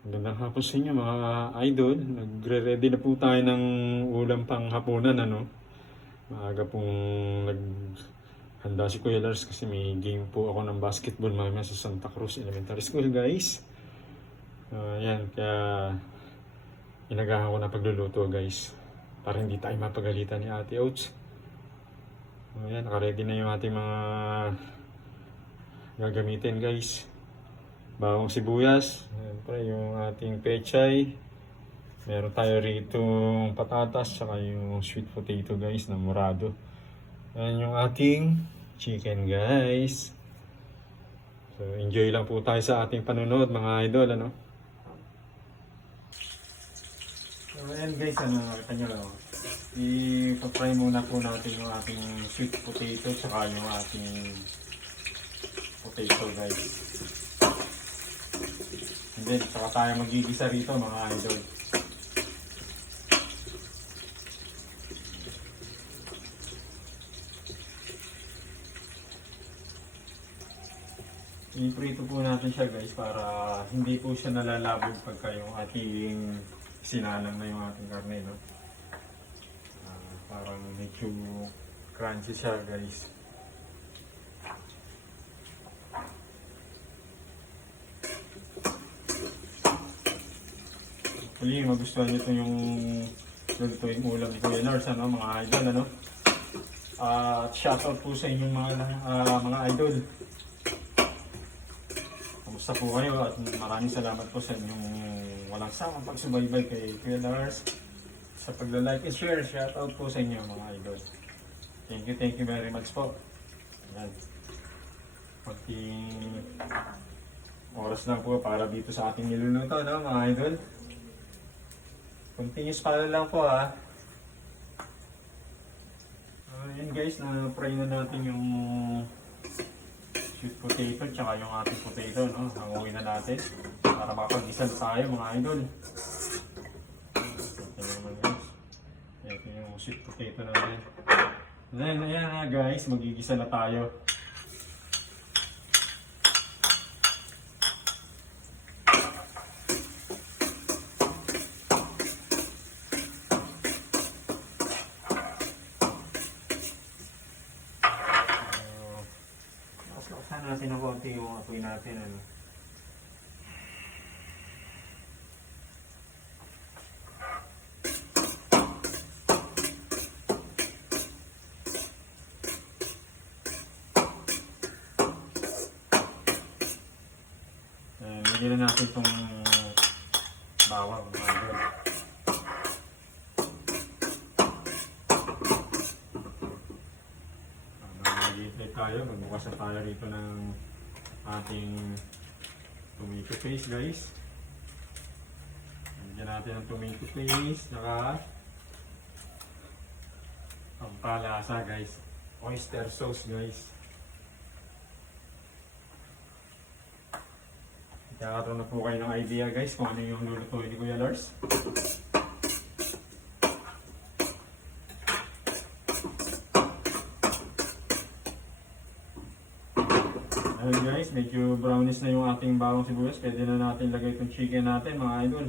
Magandang hapon sa inyo mga idol. Nagre-ready na po tayo ng ulam pang hapunan ano. Maaga pong naghanda si Kuya Lars kasi may game po ako ng basketball mamaya sa Santa Cruz Elementary School guys. Ah, yan, kaya inagahan ko na pagluluto guys. Para hindi tayo mapagalitan ni Ate Oats. Ayan, nakaready na yung ating mga gagamitin guys bawang sibuyas, siyempre yung ating pechay, meron tayo rito patatas, saka yung sweet potato guys na morado. Yan yung ating chicken guys. So enjoy lang po tayo sa ating panunood mga idol ano. So ayan guys, ano nakita nyo lang. I-fry muna po natin yung ating sweet potato saka yung ating potato guys. And then, saka tayo magigisa rito mga idol. I-prito po natin siya guys para hindi po siya nalalabog pagka yung ating sinalang na yung ating karne. No? Ah, parang medyo crunchy siya guys. Huli, magustuhan nyo ito yung lutuing ulam ni Kuya Lars, ano, mga idol, ano? At shoutout po sa inyong mga, ah, mga idol. Kamusta po kayo at maraming salamat po sa inyong walang sawang pagsubaybay kay Kuya Lars. Sa pagla-like and share, shoutout po sa inyo mga idol. Thank you, thank you very much po. Yan. Konting oras lang po para dito sa ating niluluto, no, mga idol. Continuous follow lang po ha. Uh, yun guys, na-fry na natin yung sweet potato tsaka yung ating potato, no? Hanguin na natin para makapag-isa tayo mga idol. Ito naman guys. Ito yung sweet potato natin. Then, ayan na guys, magigisa na tayo. Uh, mas laksan natin ng konti yung apoy natin. Ano. Eh, Lagyan na natin itong bawang. mga. Mag-i-play tayo, magbukas na tayo rito ng ating tomato paste guys. Lagyan natin ng tomato paste, saka pampalasa guys. Oyster sauce guys. Kakaroon na po kayo ng idea guys kung ano yung lulutuin ni Kuya Lars. Ayun guys, medyo brownish na yung ating bawang sibuyas. Pwede na natin lagay itong chicken natin mga idol.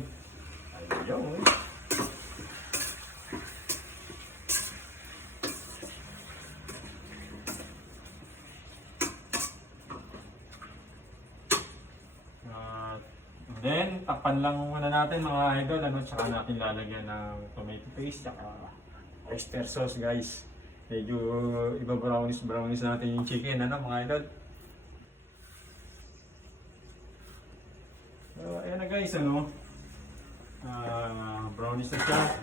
Ayun. At then, takpan lang muna natin mga idol. Ano, tsaka natin lalagyan ng tomato paste, tsaka oyster sauce guys. Medyo iba brownish brownish natin yung chicken, ano mga idol. So, ayan na guys, ano. Ah, brownish na siya.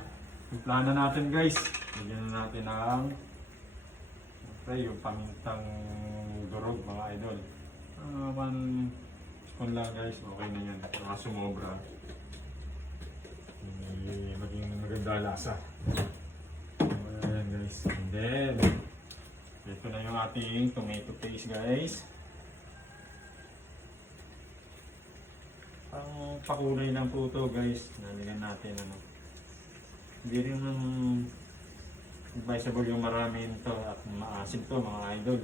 Timplahan na natin guys. Lagyan na natin ng Siyempre, yung pamintang durog mga idol. Ah, one spoon lang guys, okay na yan. Baka sumobra. Eh, maging maganda lasa. Ayan guys. And then, ito na yung ating tomato paste guys. Ang pakulay lang po ito guys. Nalagyan natin ano. Hindi rin um, advisable yung marami ito at maasim to mga idol.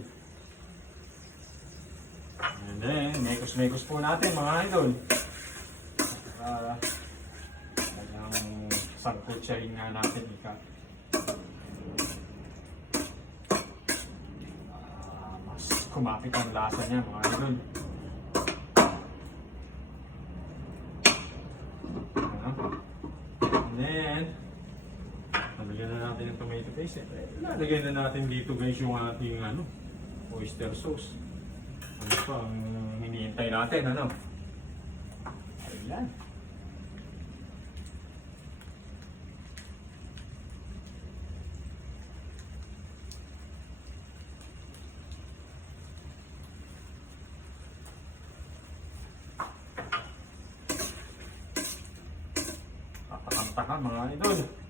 And then, mekos-mekos po natin mga idol. At sangkutsahin nga natin ika. Ah, mas kumapit ang lasa niya mga idol. Ano? And then, nalagyan na paste. Eh, na natin dito guys yung ating ano, oyster sauce. Ano pa ang hinihintay natin, ano? Ayan. Tatakam-takam mga idol.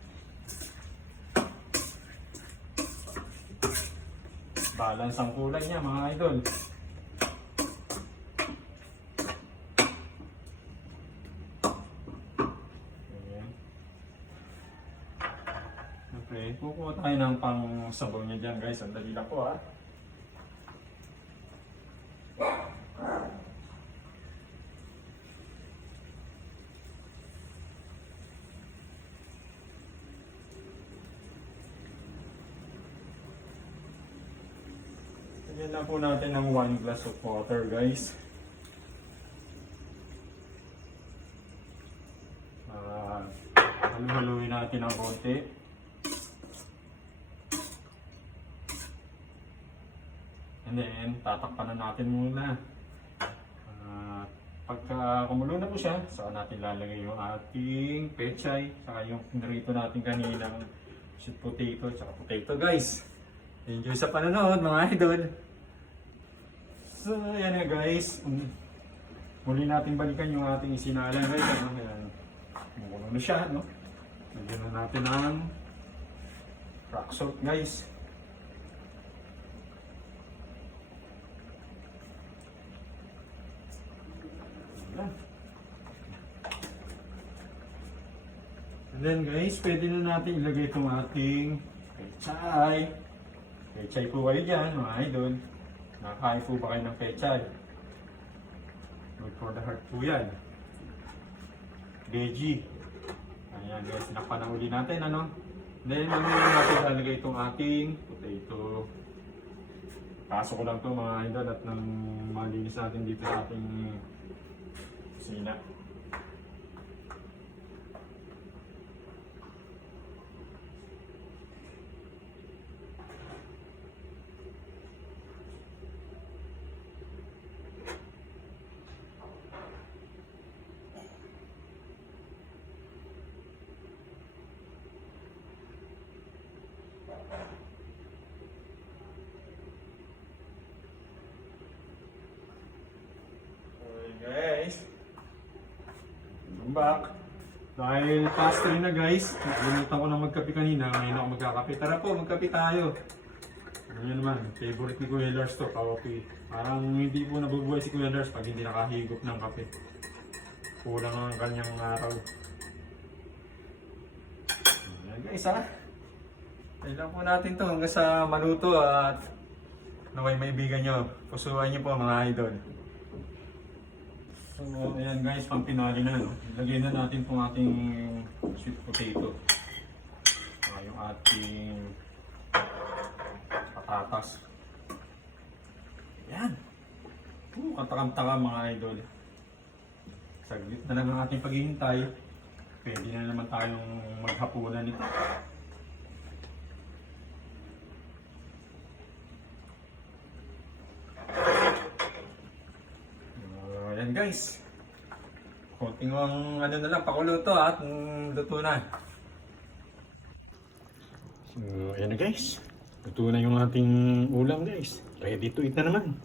Balance ang kulay niya mga idol. Ayan. Siyempre, kukuha tayo ng pang sabaw niya dyan guys. Ang dali lang po ha. Lagyan lang po natin ng 1 glass of water guys. Ah, halu-haluin natin ng konti. And then, tatakpan na natin muna. Ah, pagka kumulo na po siya, saka natin lalagay yung ating pechay, saka yung pinarito natin kaninang sweet potato, saka potato guys. Enjoy sa panonood mga idol. So, ayan na guys. Mm. Muli natin balikan yung ating isinala guys. Ano, ayan. Kumukulo na siya, no? Lagyan na natin ng rock salt guys. And then guys, pwede na natin ilagay itong ating pechay. Pechay po kayo dyan, mga idol. Nakakain po ba kayo ng pechay? Good for the heart po yan. Veggie. Ayan guys, sinakpan na uli natin, ano? Then, ano na natin lalagay itong ating potato. Kaso ko lang to mga idol at nang malinis natin dito sa ating kusina. Okay guys. Welcome back. Dahil past 3 na guys, nalimutan ko na magkape kanina, ngayon ako magkakape. Tara po, magkape tayo. Ano yun naman, favorite ni Kuya Lars to, kape. Parang hindi po nabubuhay si Kuya Lars pag hindi nakahigop ng kape. Kulang ang kanyang araw. Ayan guys ha. Kailan po natin to hanggang sa maluto at naway maibigan nyo. Pusuan nyo po mga idol. So, ayan guys, pang pinali na, no? Lagyan na natin itong ating sweet potato. Ah, yung ating patatas. Ayan. Uh, katakam-taka mga idol. Saglit na lang ang ating paghihintay. Pwede na naman tayong maghapunan nito. Uh, ayan guys. Konting ang ano na lang, pakulo to at mm, luto na. So, ayan na guys. Luto na yung ating ulam guys. Ready to eat na naman.